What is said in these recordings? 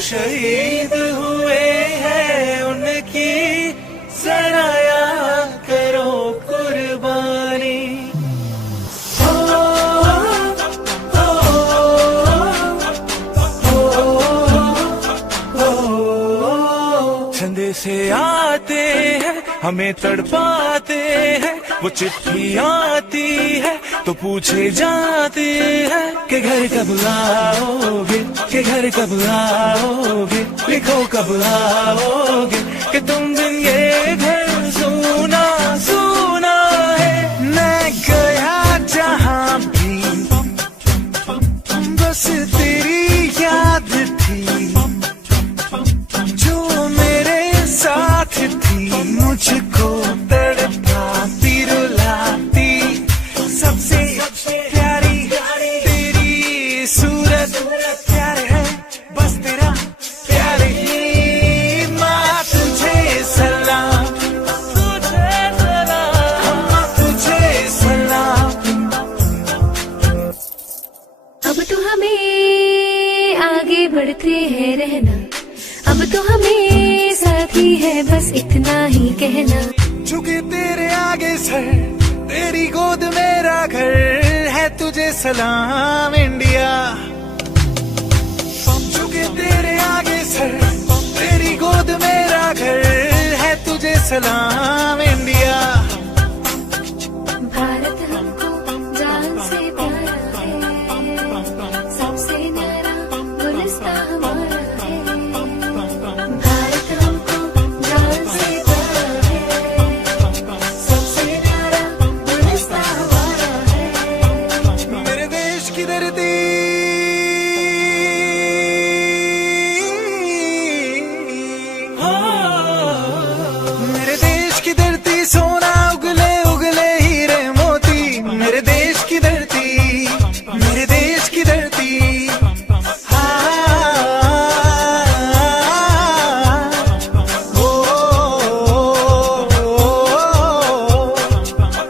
शहीद हुए हैं उनकी जरा याद करो कुर्बानी। छंदे से आते हैं हमें तड़पाते हैं, वो चिट्ठी आती है तो पूछे जाते हैं कि घर कब आओगे, कि घर कब आओगे, लिखो कब आओगे, कि तुम बिन ये घर सुना सुना है। मैं गया जहाँ भी बस तेरी याद थी, जो मेरे साथ थी, मुझको तड़पाती रुलाती, सबसे प्यारी तेरी सूरत प्यार है, बस तेरा प्यार ही। माँ तुझे सलाम, तुझे सलाम, तुझे सलाम। अब तो हमें आगे बढ़ते हैं रहना, अब तो हमें साथी है बस इतना ही कहना। झुके तेरे आगे सर, तेरी गोद मेरा घर है, तुझे सलाम इंडिया। झुके तेरे आगे सर, तेरी गोद मेरा घर है, तुझे सलाम इंडिया। भारत हमको जान से प्यारा है, सबसे न्यारा गुलिस्तां हमारा है। भारत हमको जान से प्यारा है, सबसे न्यारा गुलिस्तां हमारा है। मेरे देश की धरती, मेरे देश की धरती सोना उगले उगले हीरे मोती, मेरे देश की धरती, मेरे देश की धरती।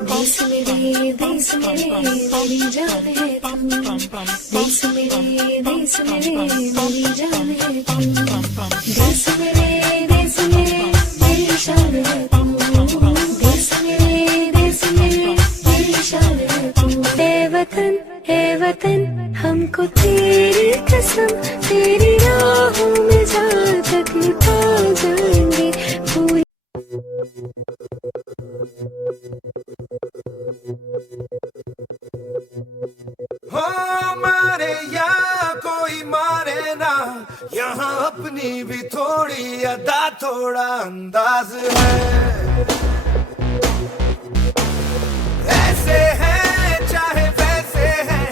देश मेरे मेरी जान है तू, देश मेरे मेरी जान है तू, देश मेरे मेरी शान है तू, देश मेरे मेरी शान है तू। ए वतन हमको तेरी कसम, तेरी राहों में जहाँ तक लुटा जाएंगे पूरी। हो मारे या कोई मारे ना, यहाँ अपनी भी थोड़ी अदा थोड़ा अंदाज है। ऐसे हैं चाहे वैसे हैं,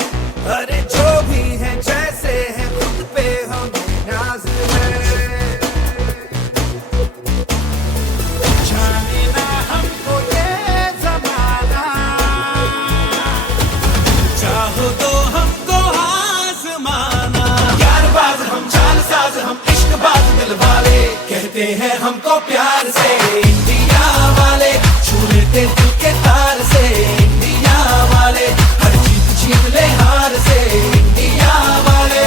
अरे जो भी हैं जैसे हैं, खुद पे हमें नाज है। जाने ना हमको ये जमाना, चाहो तो हमको आजमाना। यारबाज हम, चालसाज हम, इश्कबाज दिल वाले, कहते हैं हमको प्यार से इंडिया वाले, छू लेते दिल के तार से इंडिया वाले, हर जीत छीन ले हार से इंडिया वाले,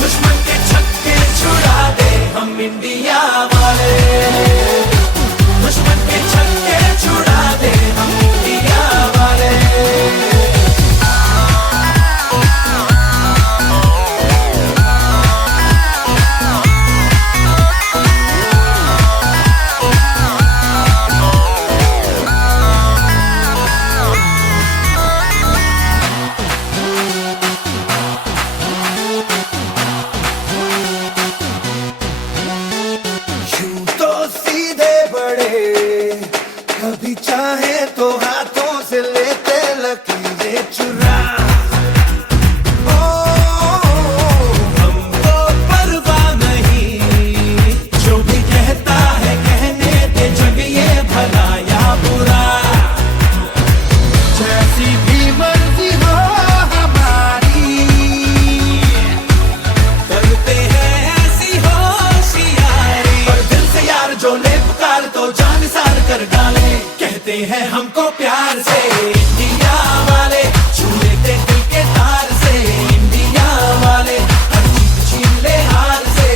दुश्मन के छक्के छुड़ा दे हम इंडिया वाले, दुश्मन के छक्के छुड़ा दे हम इंडिया वाले। यूं तो सीधे बड़े, कभी चाहे तो हाथों से लेते लकीरें चुरा। ओ हमको परवाह नहीं, जो भी कहता है कहने दे, जग ये भला या बुरा। जैसी भी मर्जी हो हमारी, करते हैं ऐसी होशियारी, और दिल से यार जो ले पुकार तो जान सार कर डाले, कहते हैं हमको प्यार से इंडिया वाले, छू लेते दिल के तार से इंडिया वाले, हर जीत छीन ले हार से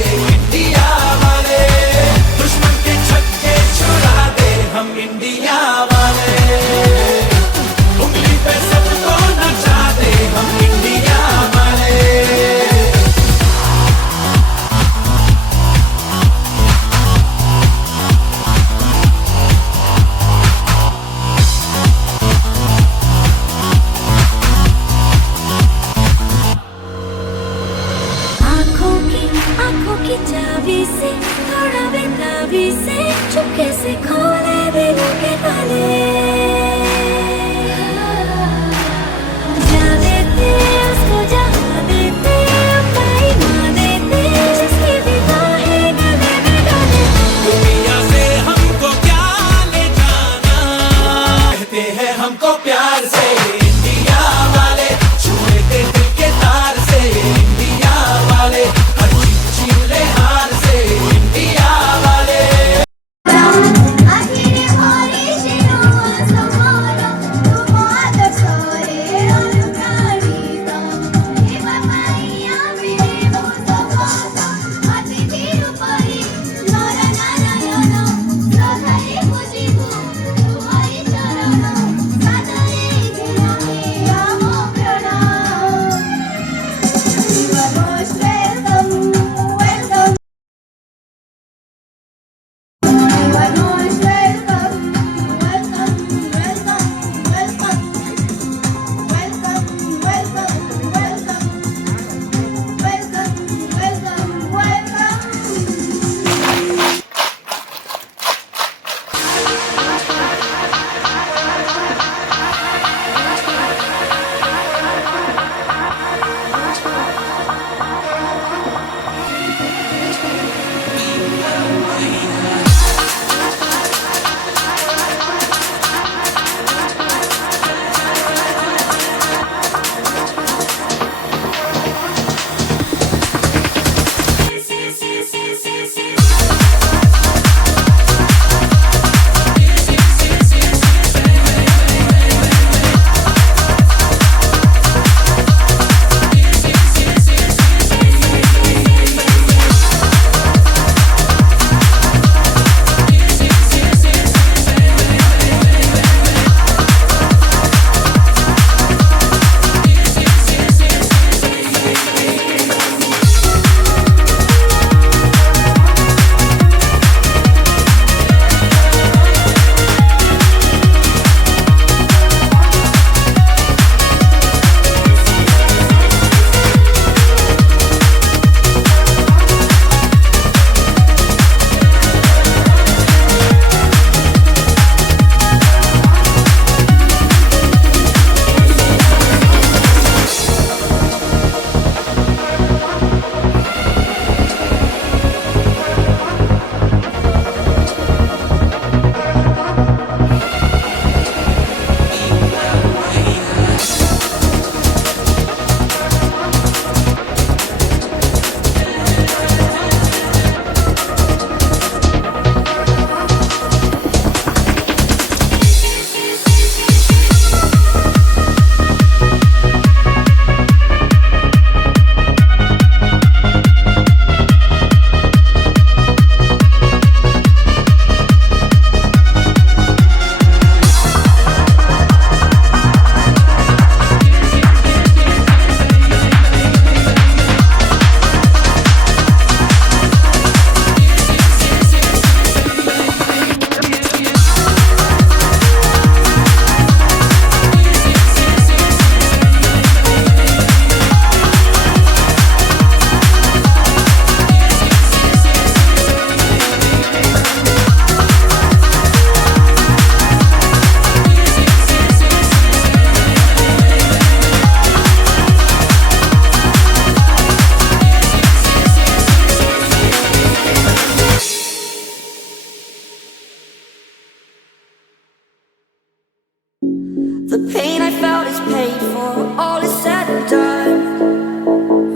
The pain I felt is paid for, all is said and done.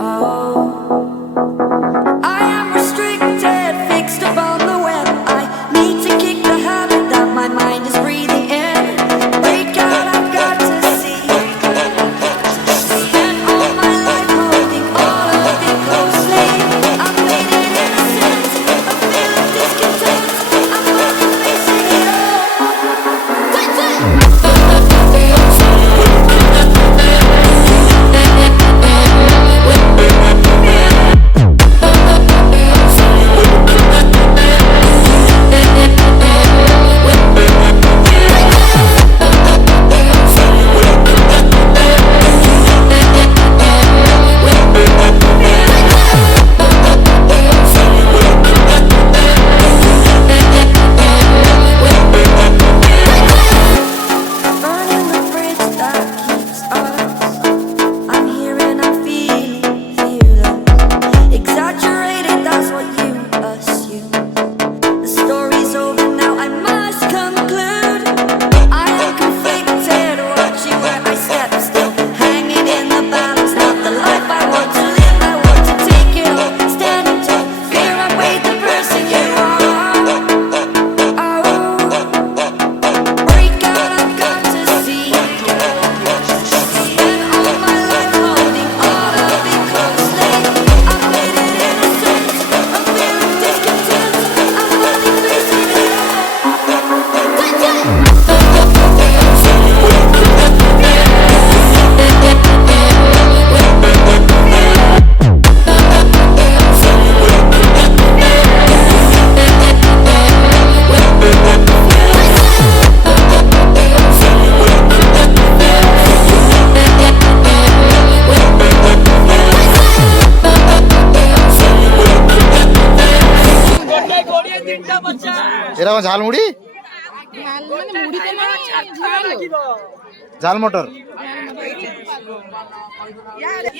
Oh, I am restricted, fixed upon the web. I need to kick the habit that my mind is breathing in. Break out, I've got to see. Spent all my life holding all of it closely. I'm faded innocent, a feel of discontent. I'm finally facing it all. Burning the bridge that keeps us. I'm here and I'm feeling fearless. Exaggerated, that's what you assume. The story's over now, I must conclude. I am conflicted, watching where I step still. Hanging in the balance, not the life I want to live. I want to take it all, standing tall. Fear I weighed the person you are. Oh, break out, I've got to see. Spent all my life holding all of it closely. I'm faded innocent, a feel of discontent. I'm finally facing it all. এরকম ঝালমুড়ি ঝাল মটর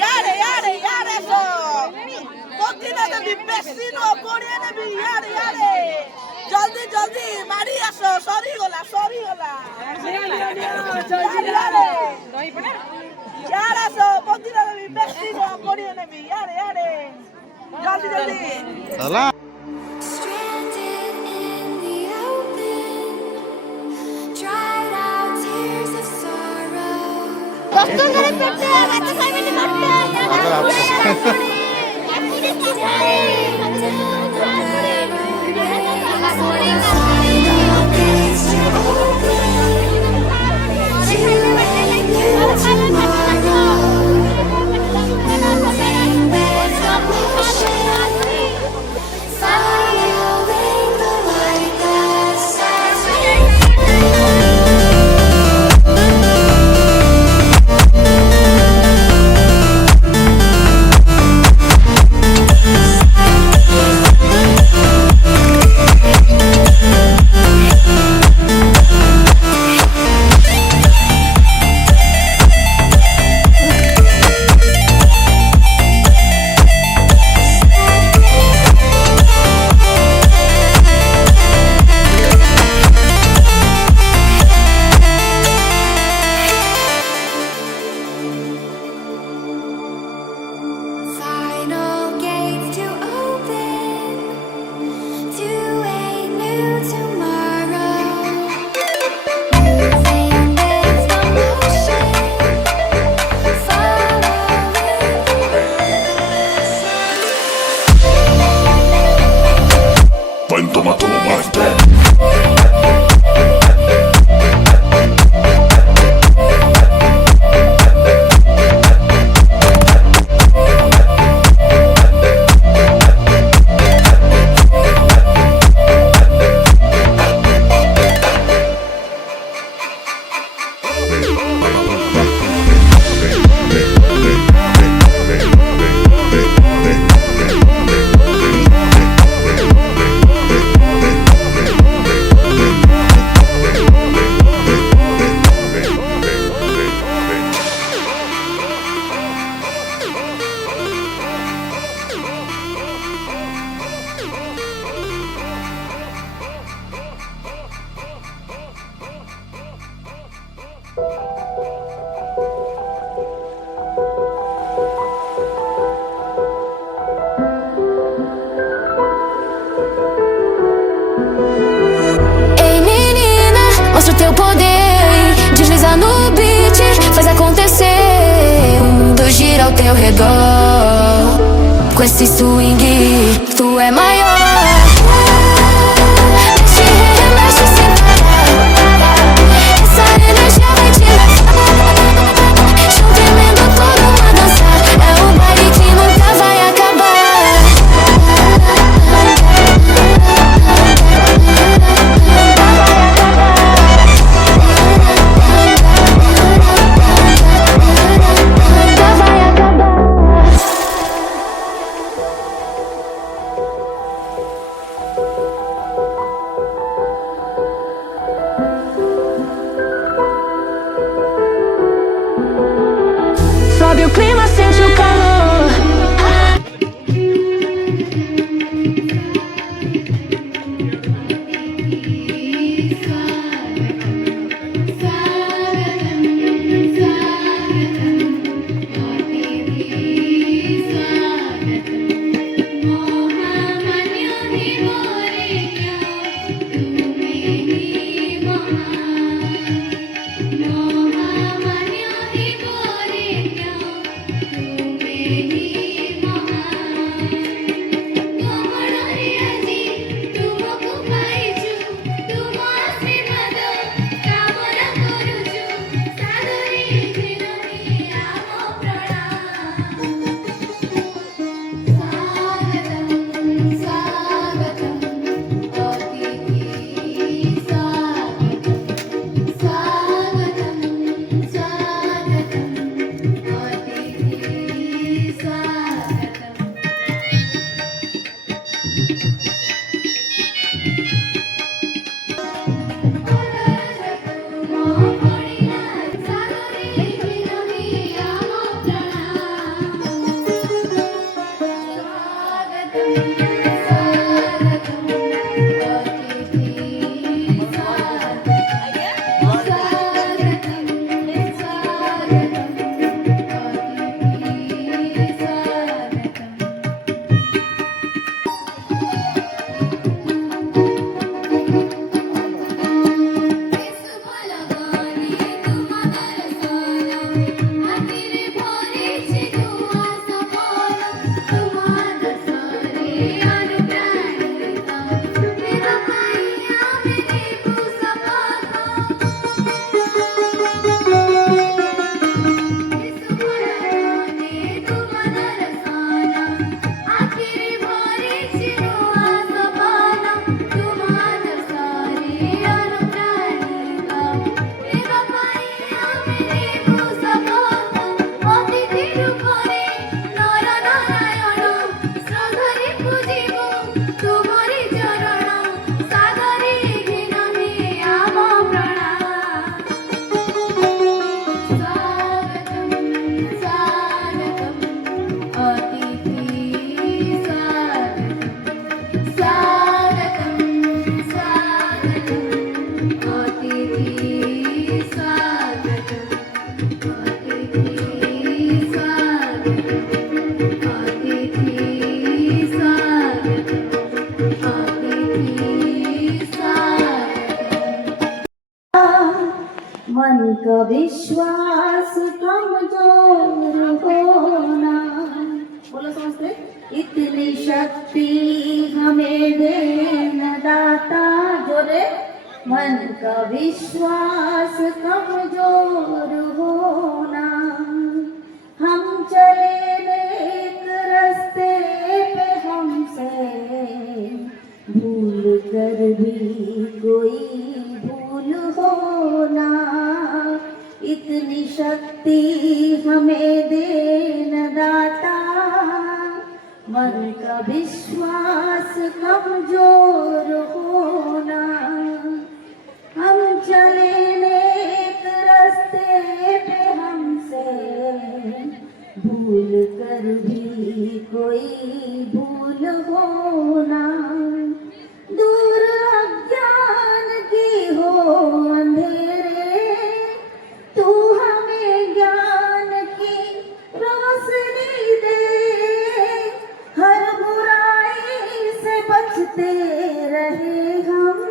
Yare, yare, yare, so. Continua devi bestino, pure devi, yare, yare. Jaldi, jaldi, Maria, so, sorry, gola, sorry, gola. Yare, so, continua devi bestino, pure devi, yare, yare. Jaldi, jaldi. তাহলে Stranded in the open, dried out tears of sorrow. Following the light that shines. Final gates to open to a new tomorrow. Moving in slow motion, When tomato my bed. ao teu redor. Com esse swing, tu é maior. Mexe, remexe sem parar. Essa energia vai te levar. Chão tremendo, todo mundo a dançar. É um baile que nunca vai acabar. Sobe o clima, sente o calor. मन का विश्वास कमजोर होना, बोलो समझते, इतनी शक्ति हमें देना दाता, जोरे मन का विश्वास कमजोर होना, हम चले नेक रास्ते पे हमसे भूल कर भी कोई भूल होना, इतनी शक्ति हमें देना दाता, मन का विश्वास कमजोर होना, हम चले नेक रास्ते पे हमसे भूल कर भी कोई भूल होना, दूर अज्ञान की हो अंधेरे, तू हमें ज्ञान की रोशनी दे, हर बुराई से बचते रहे हम,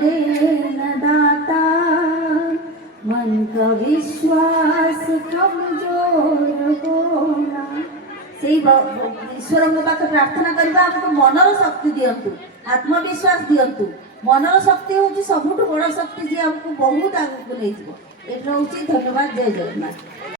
देन दाता, मन का विश्वास कमजोर होना। से ईश्वर पाखे प्रार्थना करवा आमको मनर शक्ति दिंतु, आत्मविश्वास दिंतु। मनर शक्ति हूँ सबुठ बड़ शक्ति जी आमको बहुत आगे ले ये हूँ। धन्यवाद। जय जगन्नाथ।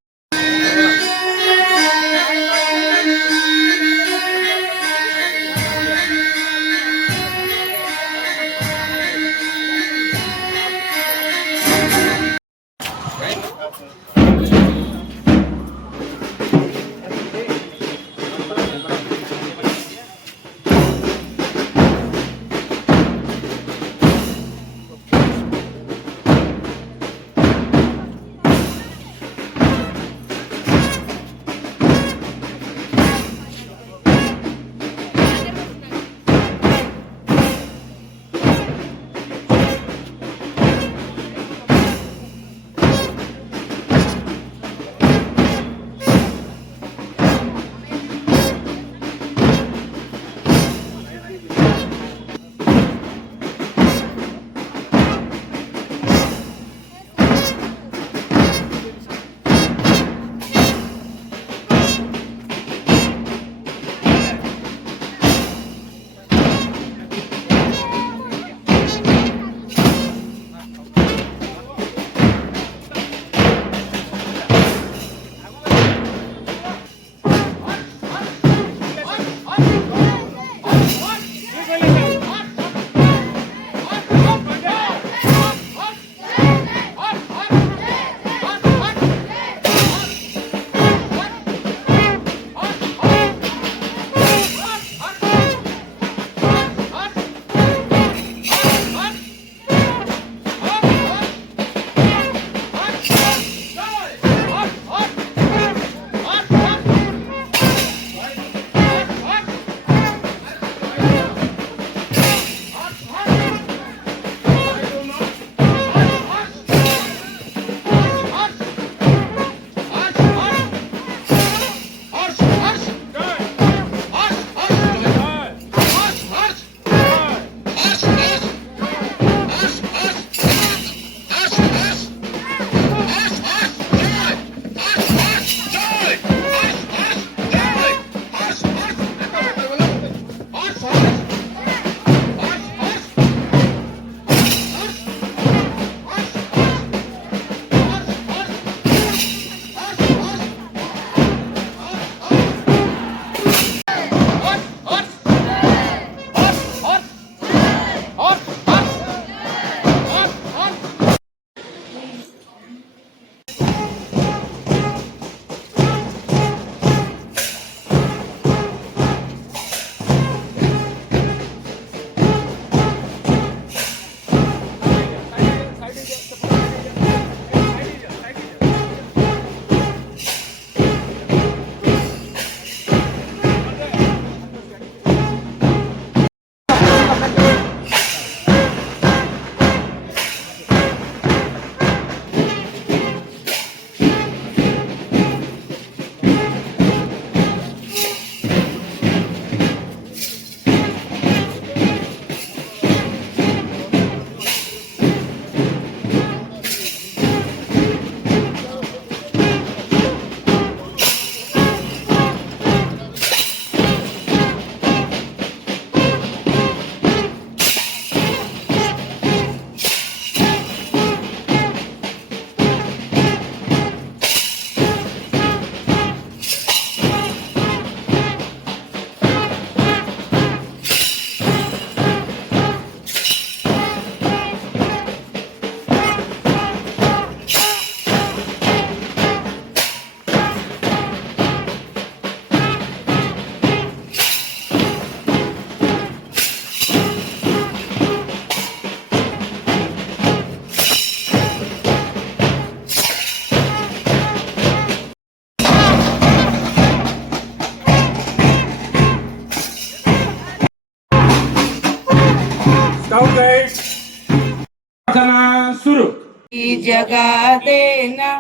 जगा देना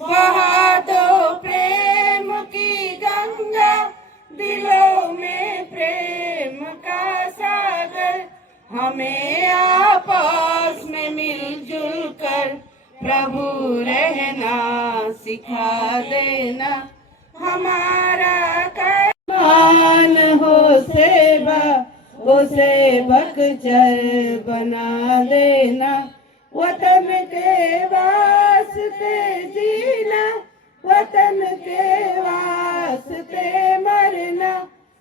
बहा दो प्रेम की गंगा, दिलों में प्रेम का सागर हमें आपस में मिलजुल कर प्रभु रहना सिखा देना। हमारा मान हो सेवा वो सेवक चर बना देना। वतन के वास्ते जीना, वतन के वास्ते मरना,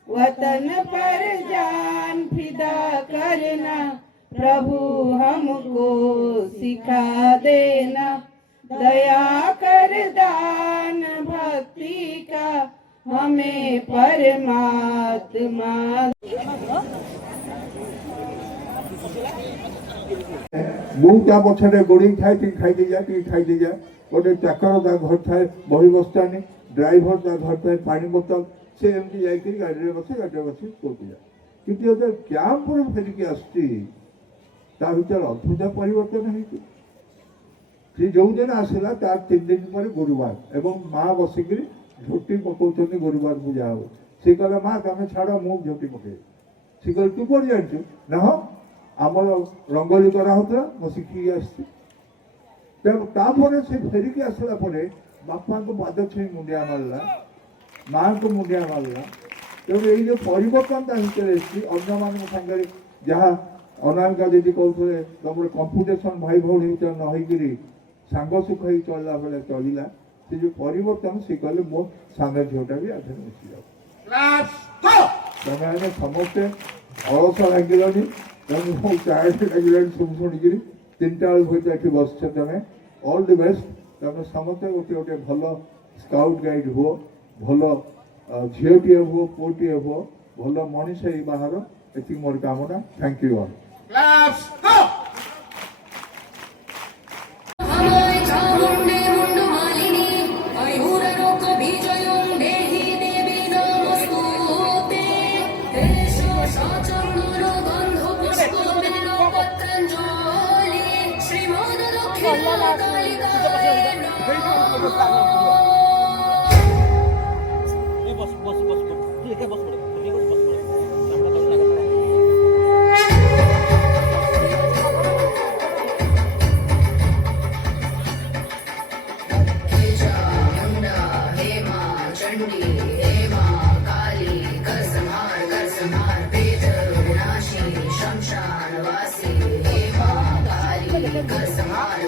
वतन पर जान फिदा करना प्रभु हमको सिखा देना। दया कर दान भक्ति का हमें परमात्मा। मुझा पछे गोड़ी खाई जाए गोटे चाकर घर थाए बही बस्तानी ड्राइवर घर थाए पानी बोतल से एमती जाकि गाड़ी बस स्कूल जाए कि कैंप फेरिकी आसता अद्भुत परिवर्तन सी जो दिन आसला तार 3 दिन पर गुरुवार एवं माँ बसिक झोटी पकाउछन्ति गुरुवार पूजा हो सी कहला माँ तमें छाड़ मु झोटी पके सी कह तू कौन जानछु ना आमर रंगोली कराला मो शिखी आसपर से फेरिकी आसला बापा को पाद छुई मुंडिया मारला माँ को मुंडिया मारला तेणु ये जो परिवर्तन अन्य मान सागर जहाँ अनामिका दीदी कहते तुम कंपिटिशन भाई भौणी नहींकि सांग सुख ही चलला बेले चलला से जो परिवर्तन सी कहले मो सामने झीटा भी आधे मिसी जाओ तमें समस्ते अलस लगे तेणु टायर्ड लगे सब शुणिकी 3टा बेल ये बस तुम ऑल द बेस्ट तुम समस्ते गोटे गोटे भल स्काउट गाइड हुओ भल झीटे हुओ पुटे हुओ भल मनीष बाहर ये मोर कामना। Thank you all. संहार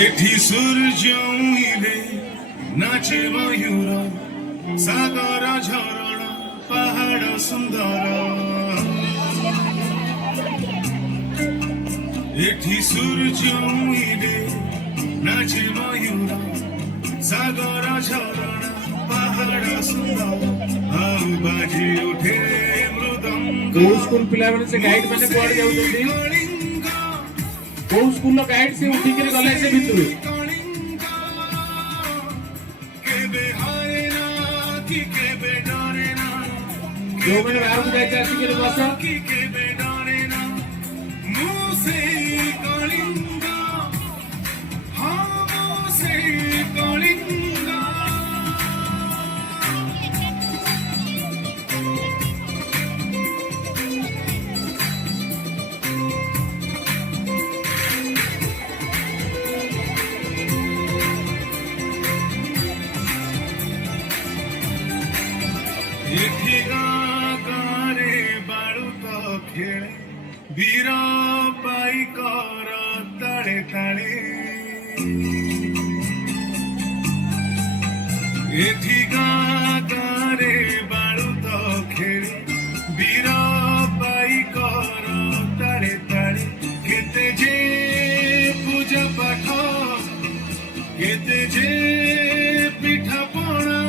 एठी सूर्य उइले नाचे मयूर सागर झरणा पहाड़ सुंदर एठी सूर्य उइले नाचे मयूर सागर झरणा पहाड़ सुंदर आउ बाजी उठे मृदंग को स्कूल पिला माने से गाइड माने कोड जाउछथि को स्कूल नो गाइड से उठी के गले से भितरु जो मैंने बाहर को जाए आसी के बस वीर पाई कर ताड़े ताड़े एठी गारे बाळुत खेळे वीर पाई कर ताड़े ताड़े केते जे पूजा पाठ केते जे पिठा पणा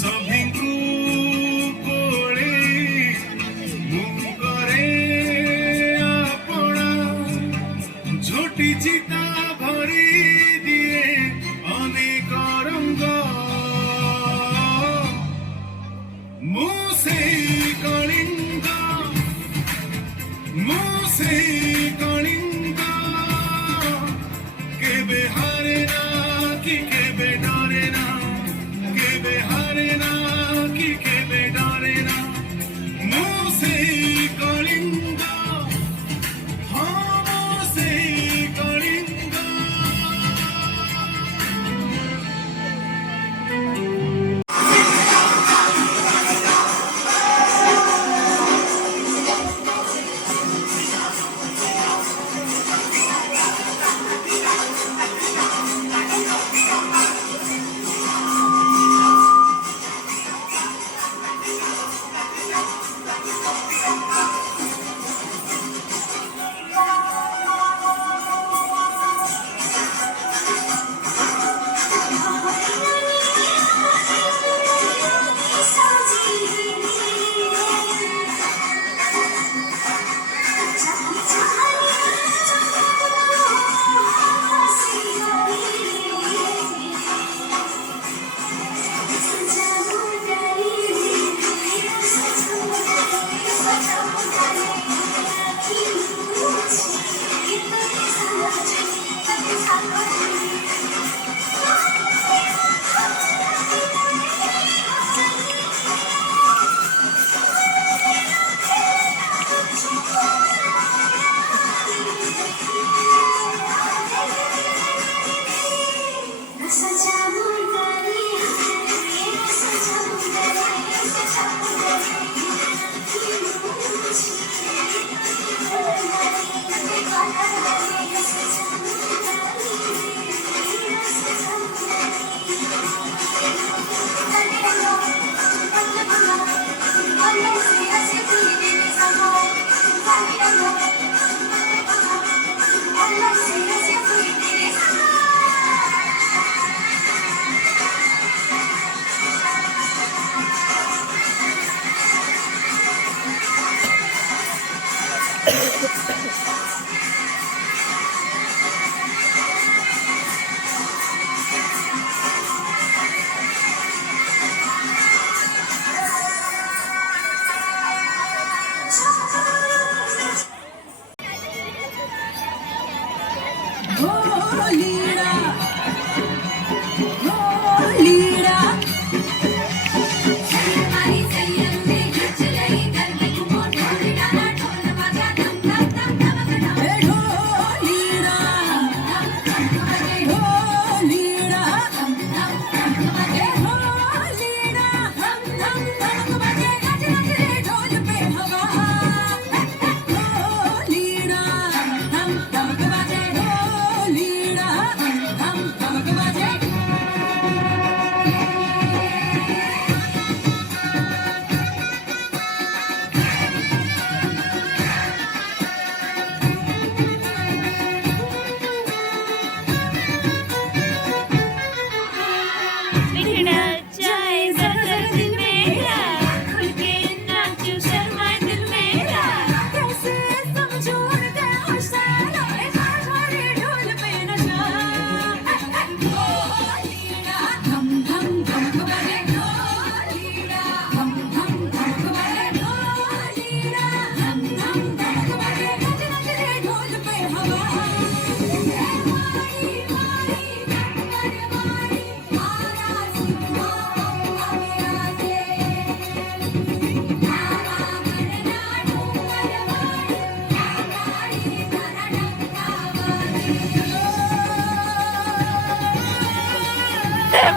सभिंकु कोळे झोटी चिता भरी दिए अनेक रंग मुसे कलिंग केबे हारे ना कि केबे डरे ना केबे हारे ना कि केबे डरे ना मुसे कलिंग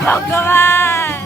भगवान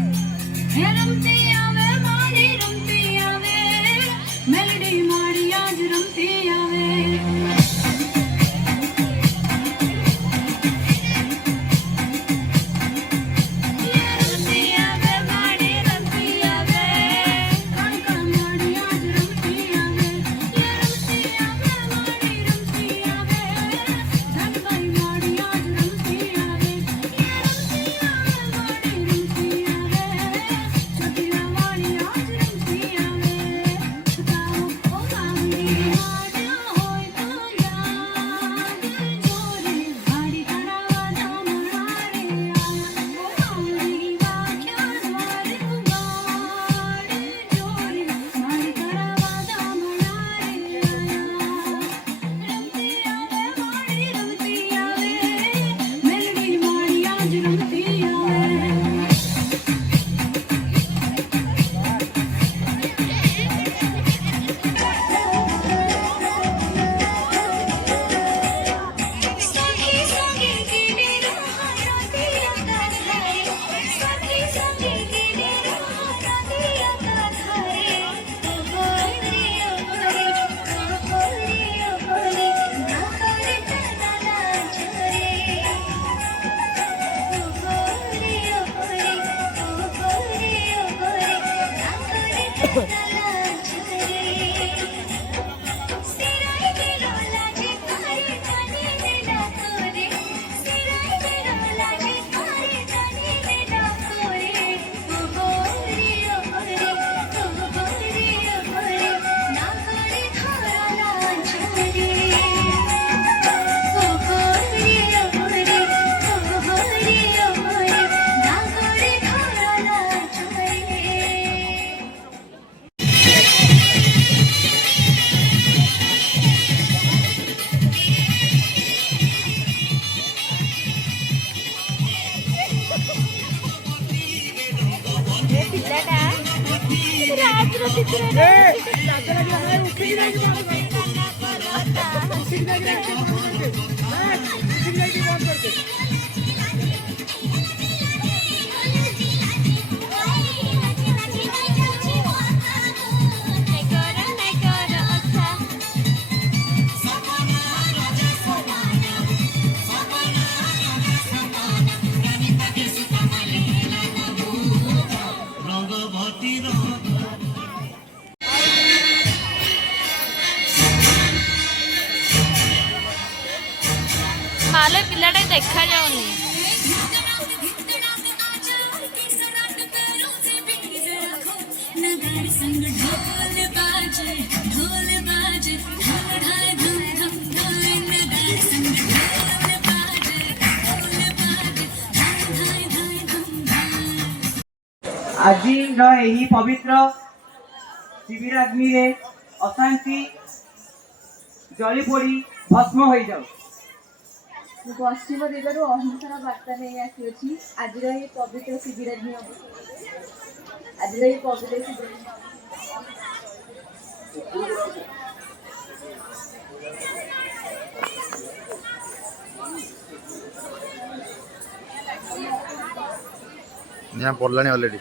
रमते आवे मारी रमते आवे मेलडी मारी आज रमते आवे रमते आवे मारी रमते आवे कण कण मारी आज रमते आवे रमते आवे मारी रमते आवे धन भाई मारी आज रमते आवे रमते आवे मारी रमते आवे छोटिया वाली आज रमते आवे बताओ ओ मामी आजा होय तो याद जोरे भारी करावा धाम हारे आया ओ मामी वाक्या द्वारे उगाड़े जोरे भारी करावा धाम हारे आया रमते आवे मारी रमते आवे मेलडी मारी आज रमते आवे सखी संगे गिने राती अंगार है सखी संगे गिने राती अंगार है ओ गोरी ओ गोरी ना करे तना छोरे ओ गोरी ना करे तना छोरे सिराई के रोला जे तारे जाने देना तोरे सिराई के रोला जे तारे जाने देना तोरे ओ गोरी ना करे खारा छोरे ओ गोरी ना करे खारा छोरे माले पिलाटा देखा जाऊनी आज यही पवित्र शिविराग्नि रे अशांति जली पोड़ी भस्म हो जाओ पश्चिम दिगरू अहिंसार बार्ता नहीं आसी आज पवित्र शिविराग्नि आज पवित्र शिविराग्नि ഞാൻ പൊള്ളണി ഓൾറെഡി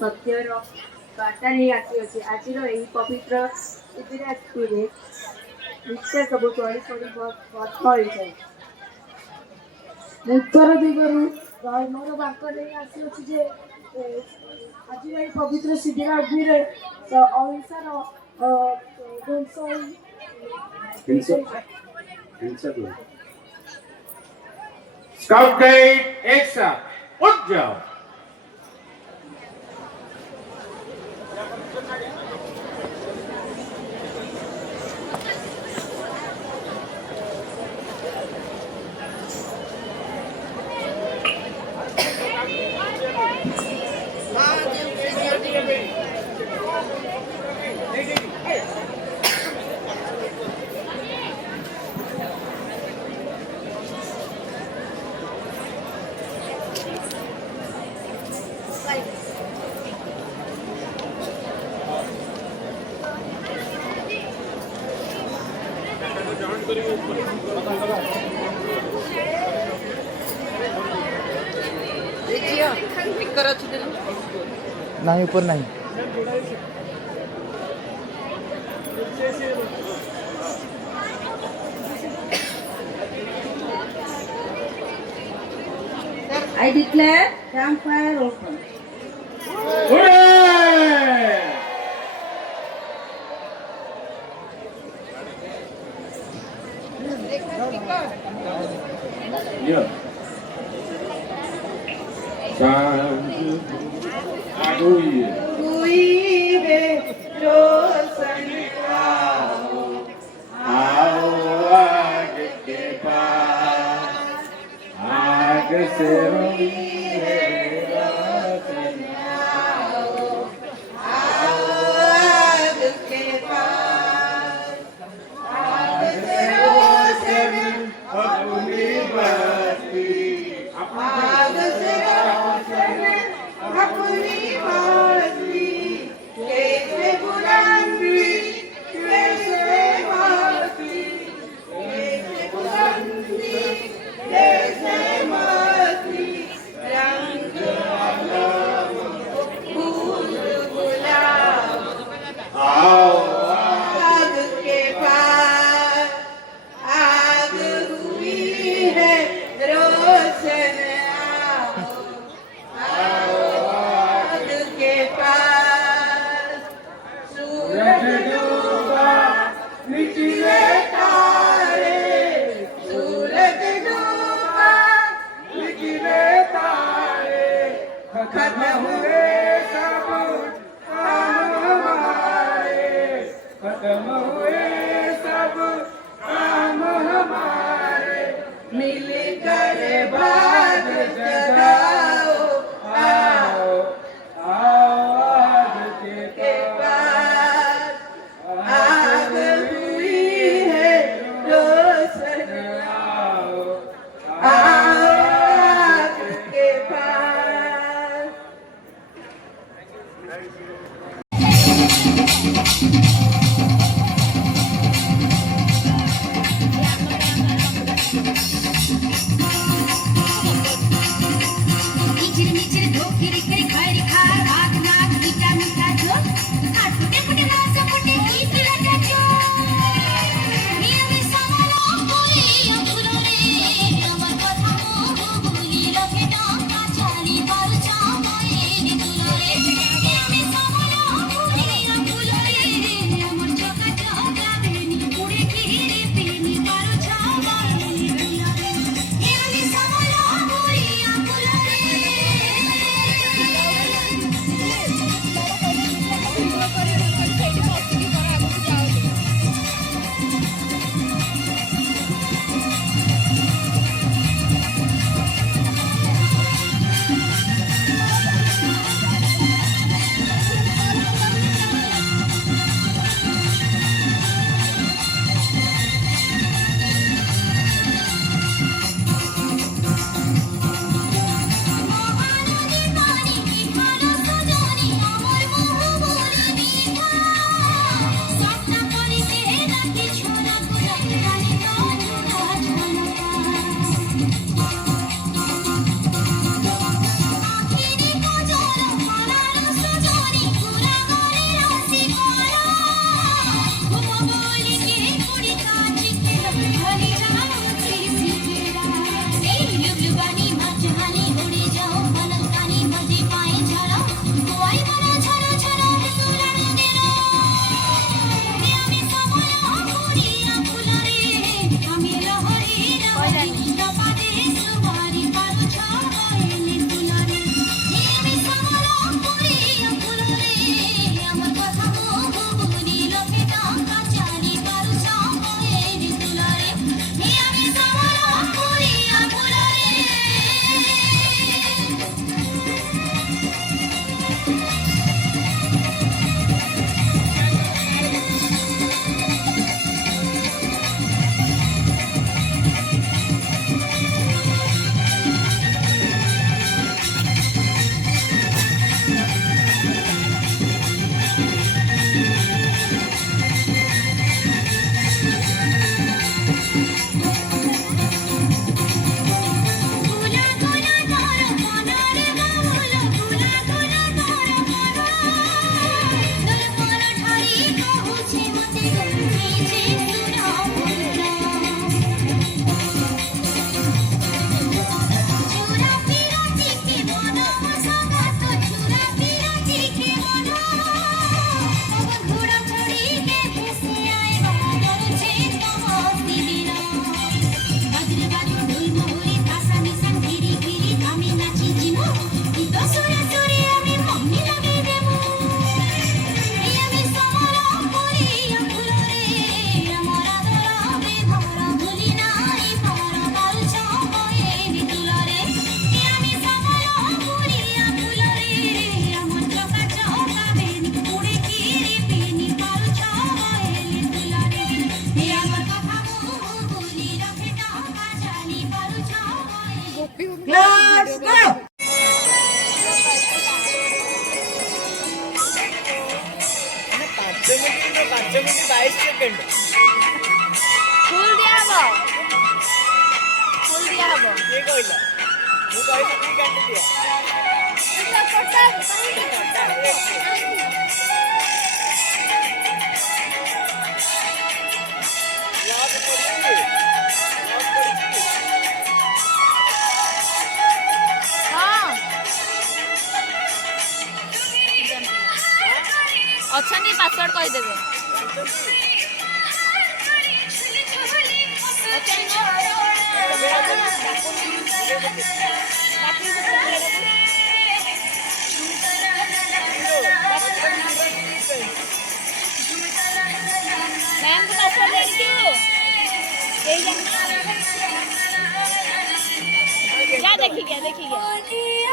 सत्यर बार्ता नहीं आसी आज यही पवित्र शिविराग्नि निश्चय सब चढ़ी चढ़ी भस्म हो जाए उत्तर दिगरू धर्मर बार्ता नहीं आसी आज यही पवित्र शिविराग्नि अहिंसार ध्वंस स्काउट गाइड एक साथ उठ जाओ। नहीं ऊपर नहीं I declare campfire open. Yeah. Full दिया हबो फुल दिया हबो के कहला मु कहली तू काट दिया अच्छा नहीं पासवर्ड कह देबे मैम को पासवर्ड दे क्यों क्या देखी गया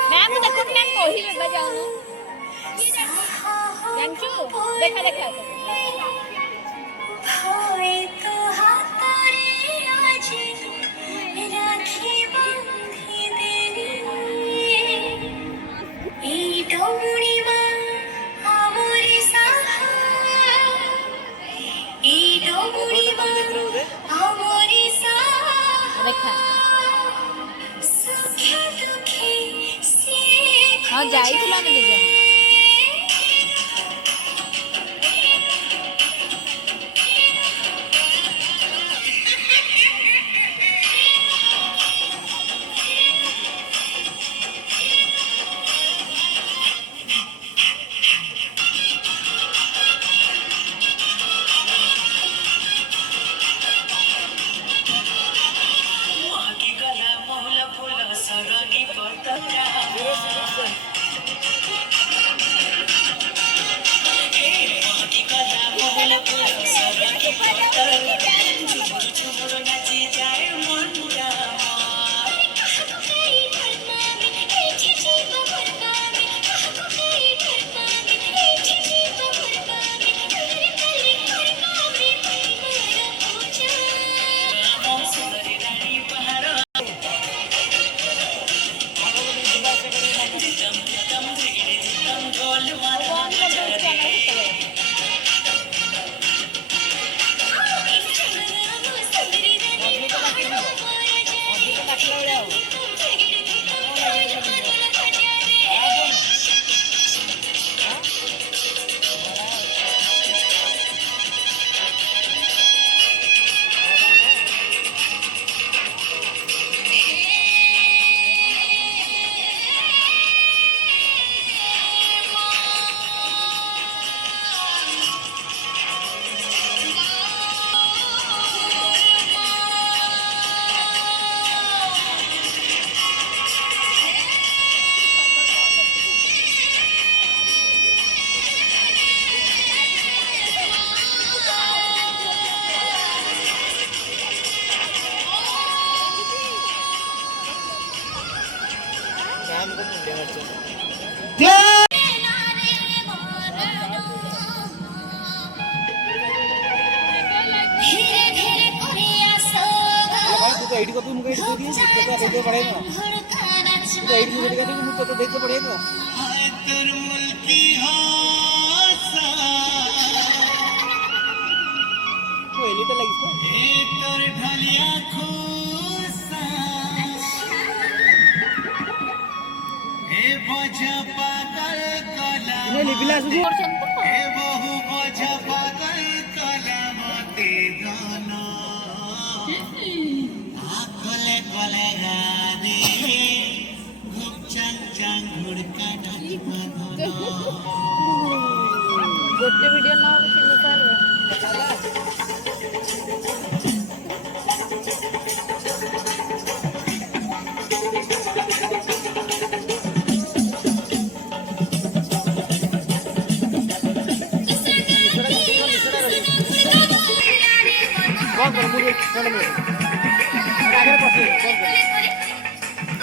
मैम को देखो मैम कही लेबा जाऊनु जानचू देखा देखा होए तो हातारे आज राखी बांधी देनी এই ডমুড়িমা আমরি সাহা এই ডমুড়িমা আমরি সাহা देखा সুখে দুঃখে সে हां जाइथिला ने दिजा एडी को तुम कहीं दे दिए तो देते पड़ेगा तो एडी मुझे कहते मुझे तो देते पड़ेगा तेरे मुल्की हासा तो एली तो लगी ए तोर ढलिया खुसा ए बजा पागल कला ने लिबिला सुबह ए बहु बजा पागल कला मते गाना कोले कोले गाने घुप चंग चंग हुड़का ढाची माधोनो गोटे वीडियो ना हो चिल्लो सर कौन कर मुझे चल में आगे पीछे कौन कर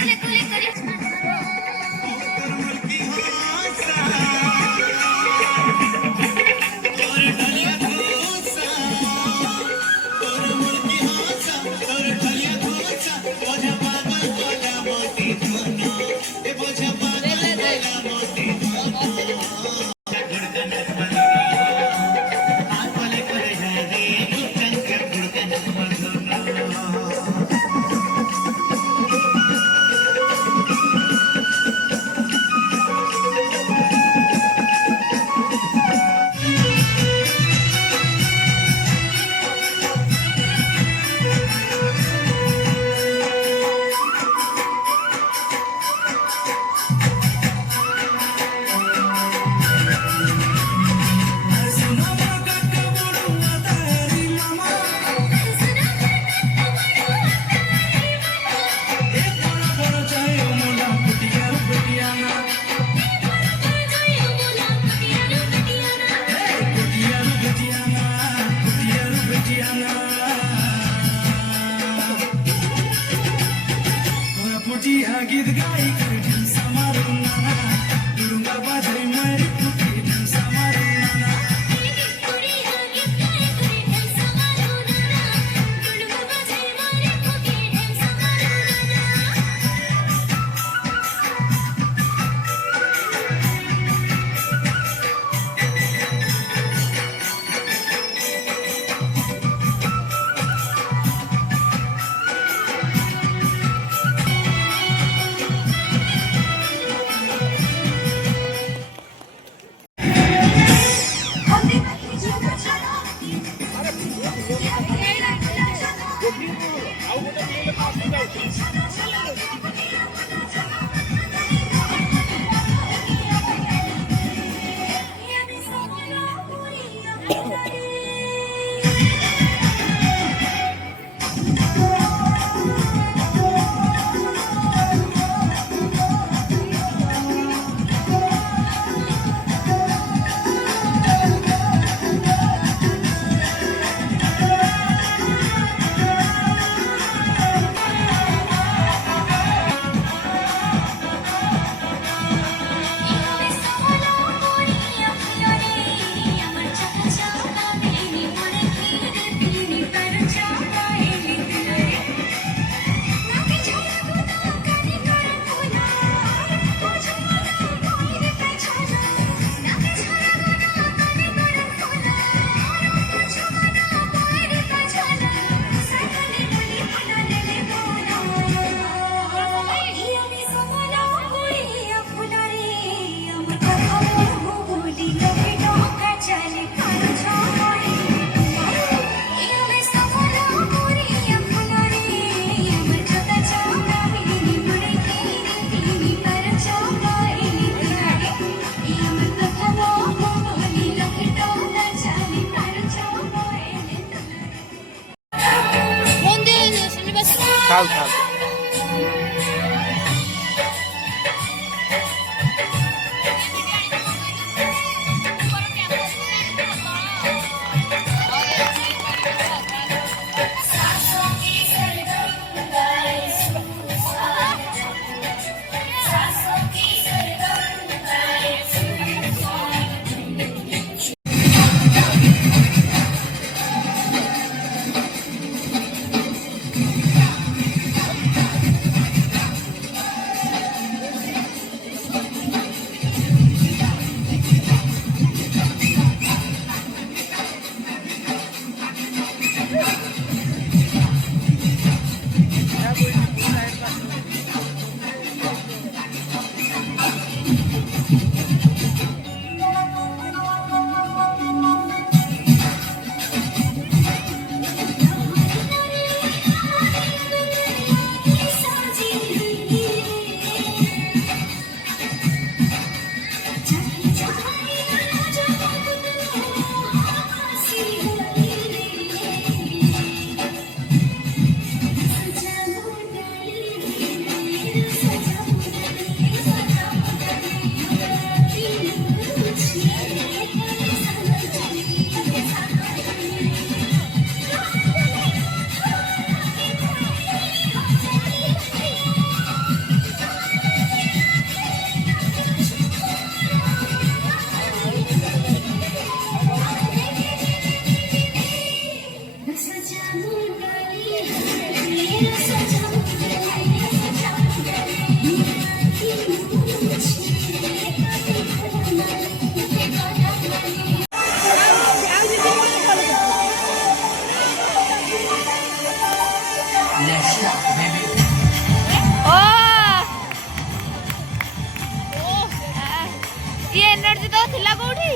थिला कोठी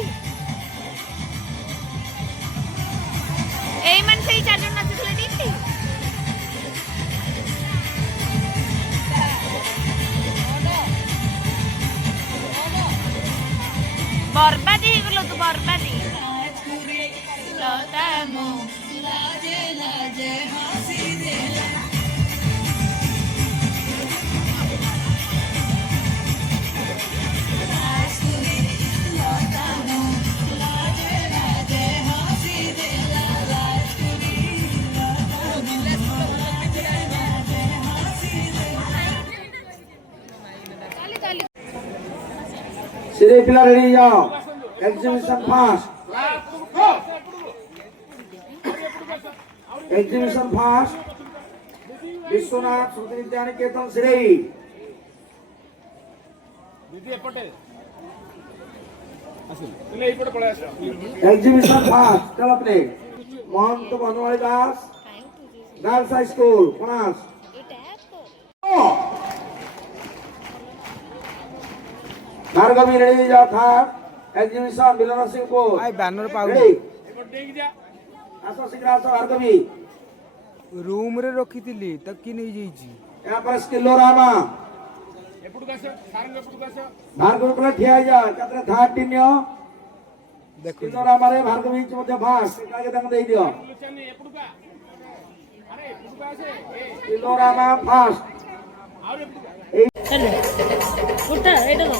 एई मन से चार जन नाचुले टी बर्बादी हो गलो तू बर्बादी लता मो लाजे लाजे हंसी देला Sini pilar ready जाओ exhibition fast विश्वनाथ श्रुति विद्या निकेतन श्री exhibition fast चल अपने महंत बनवाड़ी दास गर्ल्स हाई स्कूल पनास भार्गवी रेडी जा था एग्जीबिशन बिलना सिंहपुर आई बैनर पाऊ आसो शीघ्र आसो भार्गवी रूम रे रखिथिली तब की नहीं जाईची यहाँ पर स्किलोरामा भार्गवी पर ठिया जा कतरे थाट टिन्यो देखो स्किलोरामा रे भार्गवी मध्य फास्ट कागे तंग देई दियो स्किलोरामा फास्ट उठा एटा दो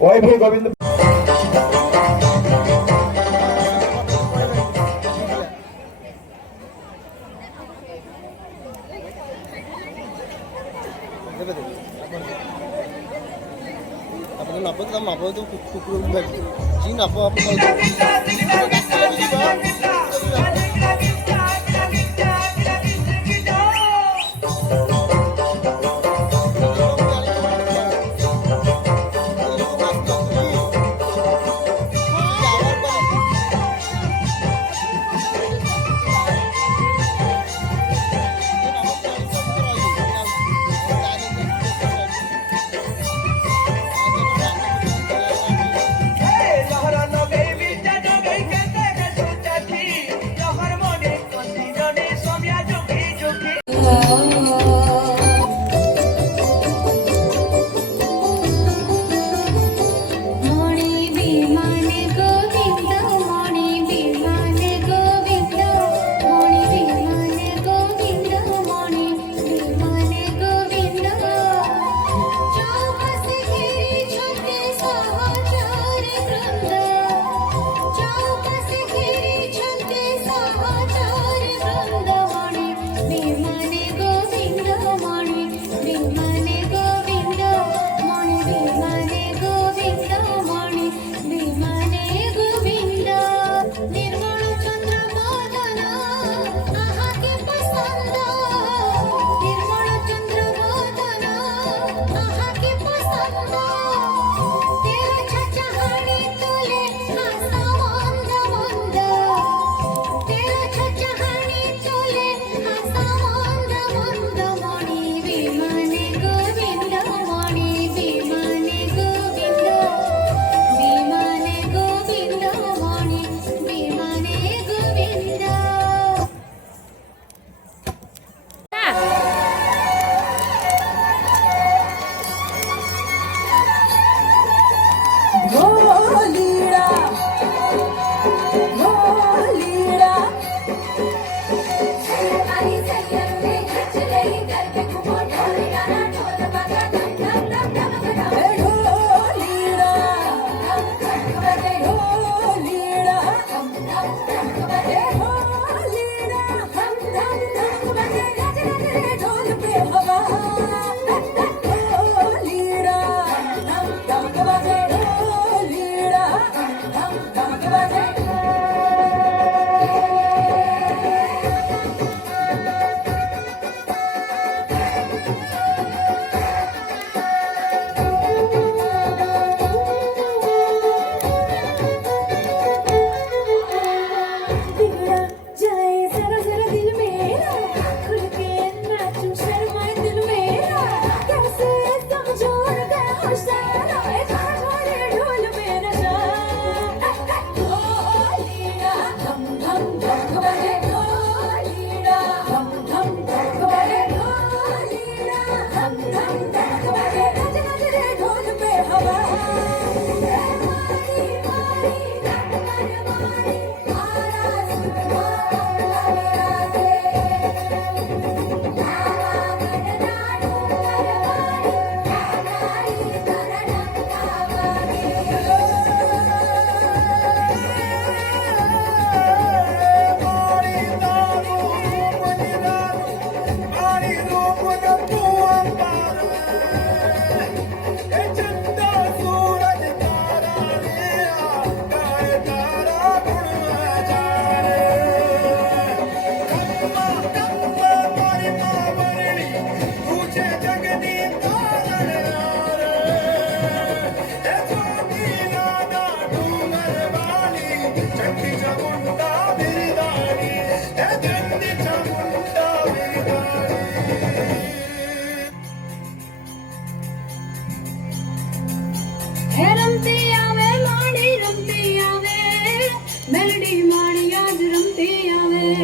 वाईफाई गोविंद ଆପଣ ନବ ତ ନବ ତ କୁକୁର ଜି ନବ ଆପଣ ଲହର ଲଗେଇବି रमते आवे माड़ी रमते आवे मेलडी माड़ी आज रमते आवे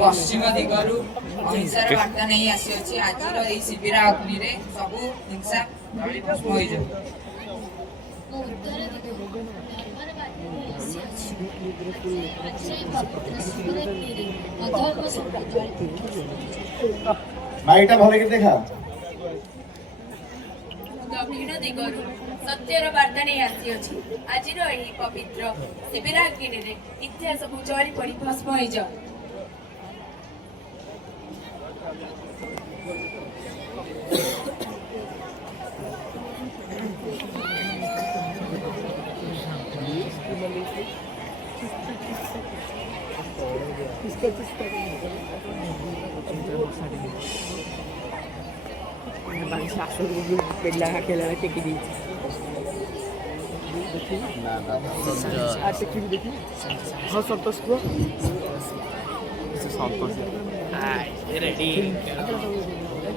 पश्चिम दिगरु हिंसार वार्ता नहीं आसी आज शिविर अग्नि रे सबु हिंसा जली भस्म हो जाऊ। माइटा भले के देखा दक्षिण दिगरु सत्यर वार्ता नहीं आसी आज पवित्र शिविर अग्नि रे इतिहास को जली पड़ी भस्म हो जाऊ। ରେଡି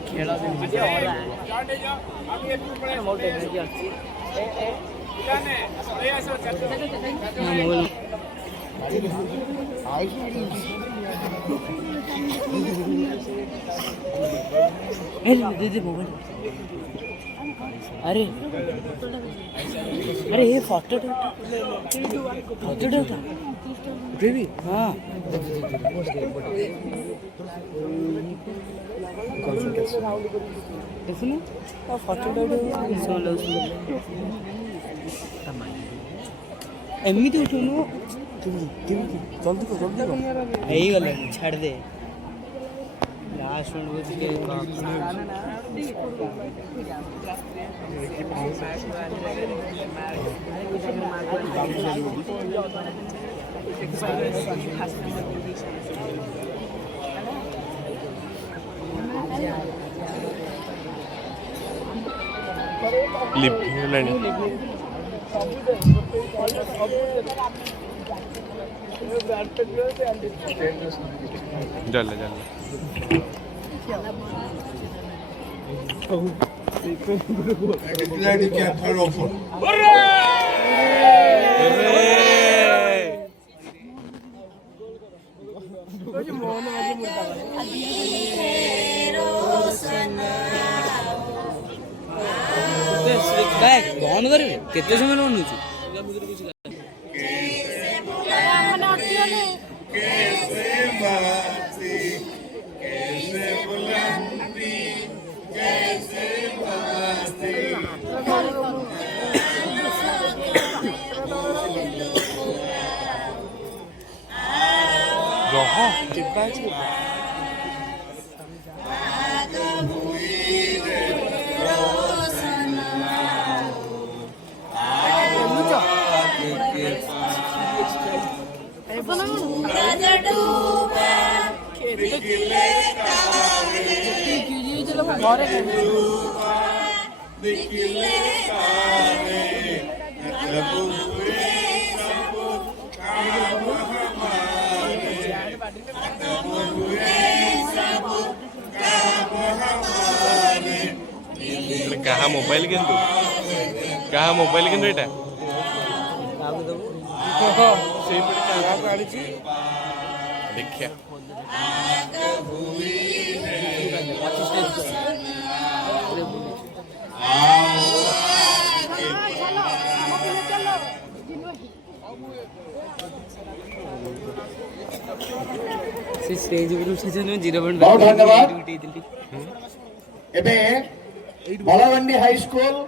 ଖେଳ ବହୁତ ଏନର୍ଜି ଅଛି दीदी मोबाइल अरे अरे ये फोटो बेबी हाँ देखुन फोटो एमती उठुनु जल्दी गला छाड़ दे लास्ट कौन करेंगे केते समय बनुची कहा मोबाइल किंतु कहा मोबाइल किंतु एटा देखिया स्टेज पर बहुत धन्यवाद बलागंडी हाई स्कूल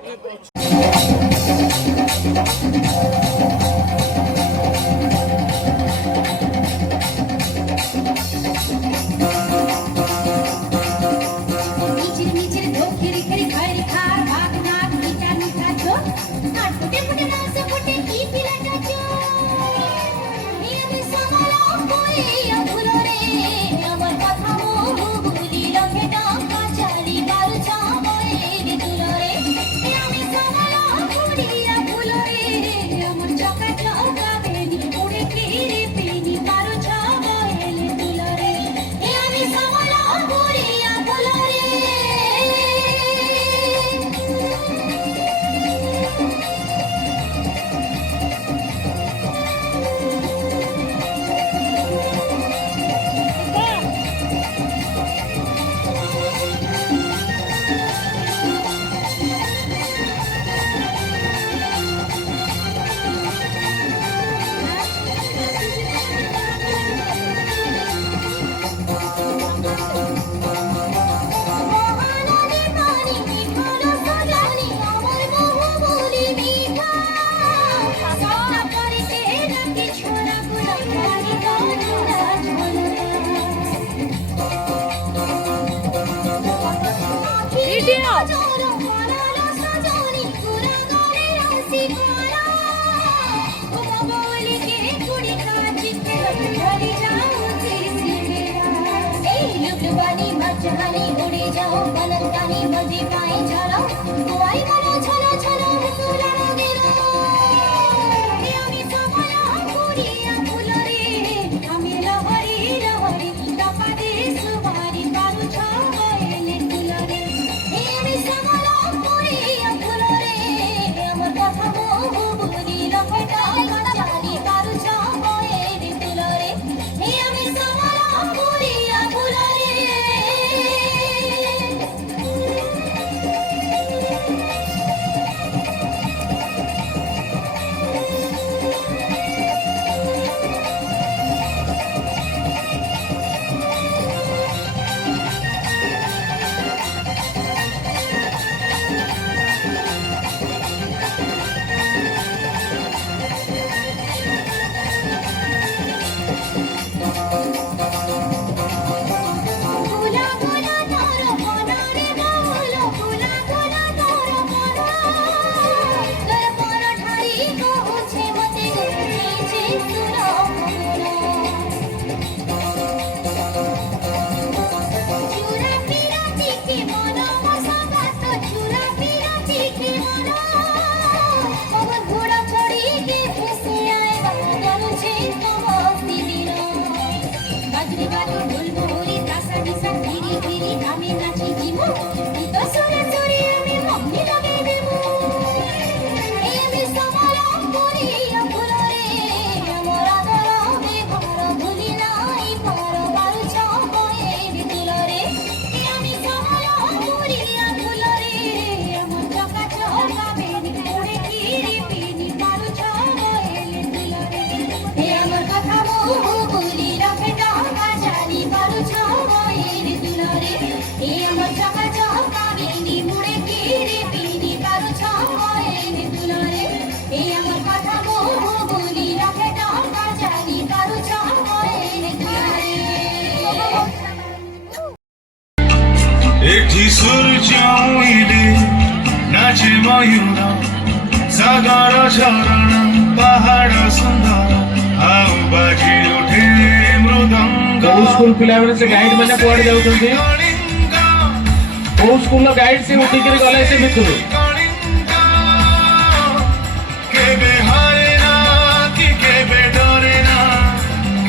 আমি নাচি দিব গীত সুরে সুরে আমি মন্দি লগাই দেব এই বিশ্ব মলঙ্করি ফুলরে আমার আদর বেঘর ভুলি নাই পর বারুছ বয়ের দুলরে আমি সমলঙ্করি ফুলরে আমার চকা চকা বেনি করে কিরি পিনি বারুছ বয়ের দুলরে এ আমার কথা বহু বলি রাখে টাকা জানি বারুছ বয়ের দুলরে এ আমার চকা চকা বেনি মুড়ে কিরি পিনি বারুছ বয়ের দুলরে এ আমার কথা বহু বলি রাখে টাকা জানি বারুছ বয়ের দুলরে ଏଠି ସୂର୍ଯ୍ୟ ଉଇଁଲେ ନାଚେ ମୟୂର ସାଗର ଝରଣା ପାହାଡ଼ ସୁନ୍ଦର ଆଉ ବାଜି ଉଠେ ମୃଦଙ୍ଗ କୋଉ ସ୍କୁଲ ପିଲାମାନେ ସେ ଗାଇଡ୍ ମାନେ କୁଆଡେ ଯାଉଛନ୍ତି କୋଉ ସ୍କୁଲର ଗାଇଡ୍ ସେ ଉଠିକିରି ଗଲେ ସେ ଭିତରୁ କେବେ ହାରେ ନା କି କେବେ ଡରେ ନା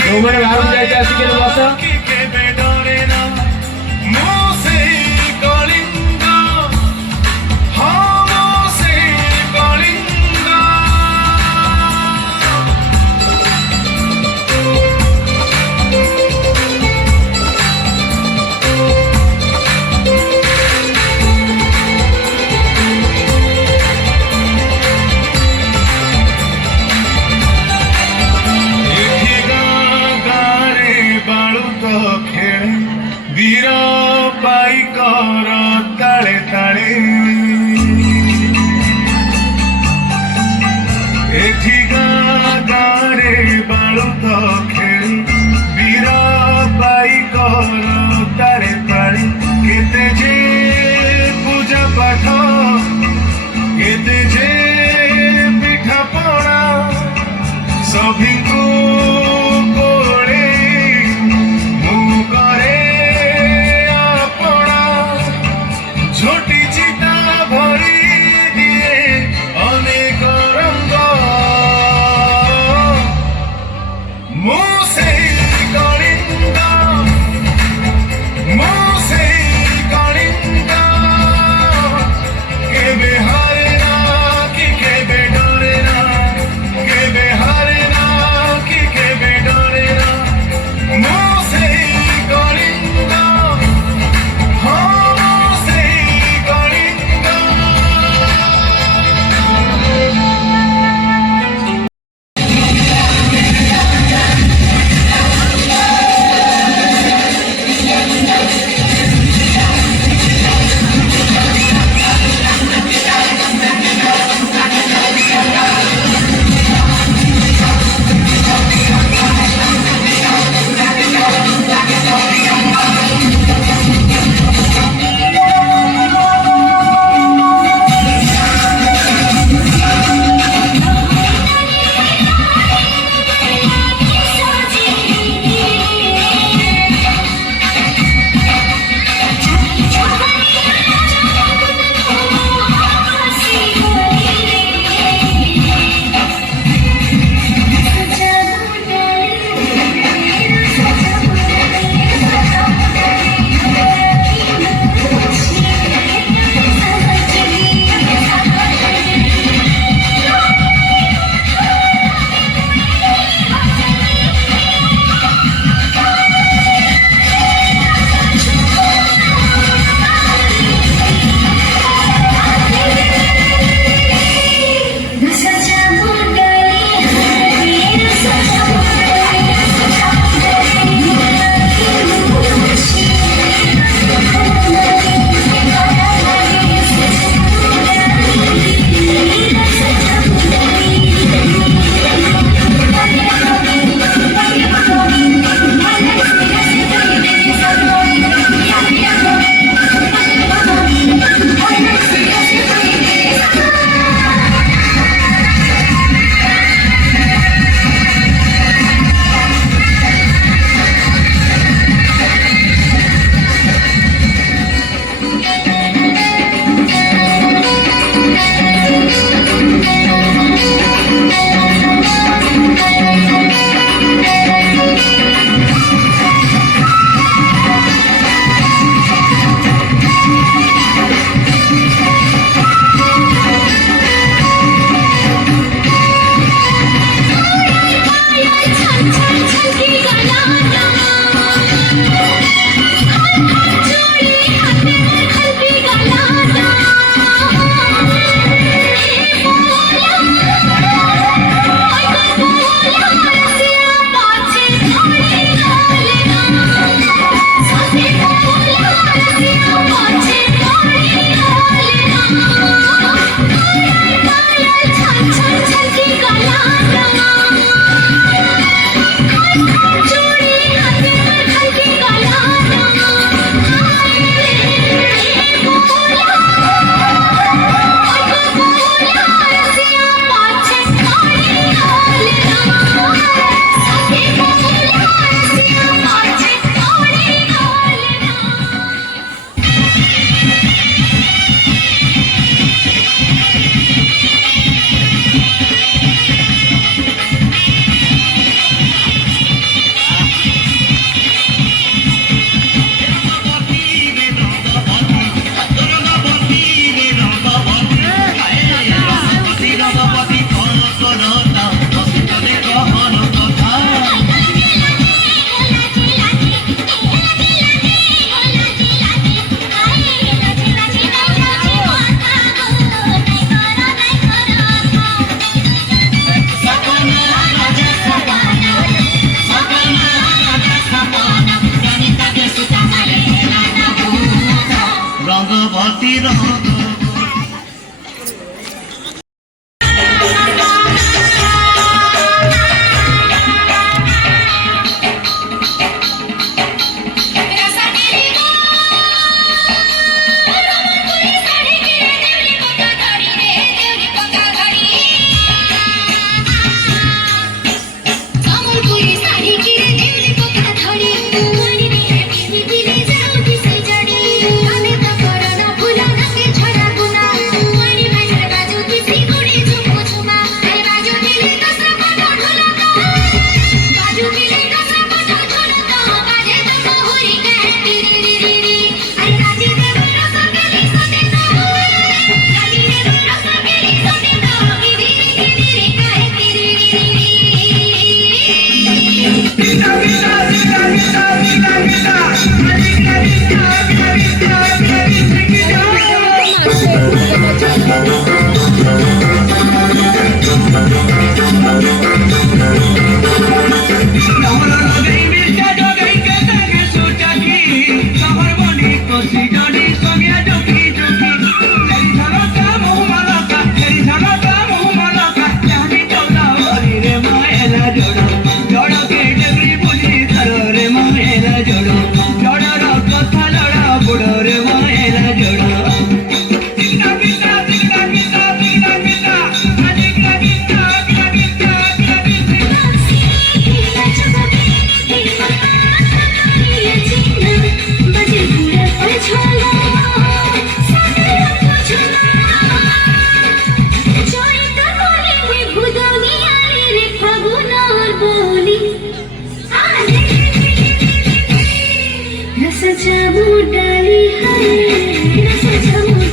ଯୋଉମାନେ ବାହାରକୁ ଯାଇକି ଆସିକିରି ବସ କି କେବେ ଡରେ ନା ମୁଁ ସେଇ କଳିଙ୍ଗ ହଁ ମୁଁ ସେଇ କଳିଙ୍ଗ ଏଠି ଗାଁ ଗାଁରେ ବାଳୁତ ଖେଳେ ବୀର ପାଇକର ତାଳେ ତାଳେ ଏଠି ଗାଁ ଗାଁରେ ବାଳୁତ ଖେଳେ ବୀର ପାଇକର ତାଳେ ତାଳେ କେତେ ଯେ ପୂଜା ପାଠ କେତେ ଯେ ପିଠା ପଣା ସଭିଙ୍କୁ କୋଳେ ମୁଁ କରେ ଆପଣା ଝୋଟି ଚିତା ଭରି ଦିଏ ଅନେକ ରଙ୍ଗ ମୁଁ ସେଇ କଳିଙ୍ଗ ମୁଁ ସେଇ କଳିଙ୍ଗ କେବେ ହାରେ ନା रस जामू डाली है रस जामू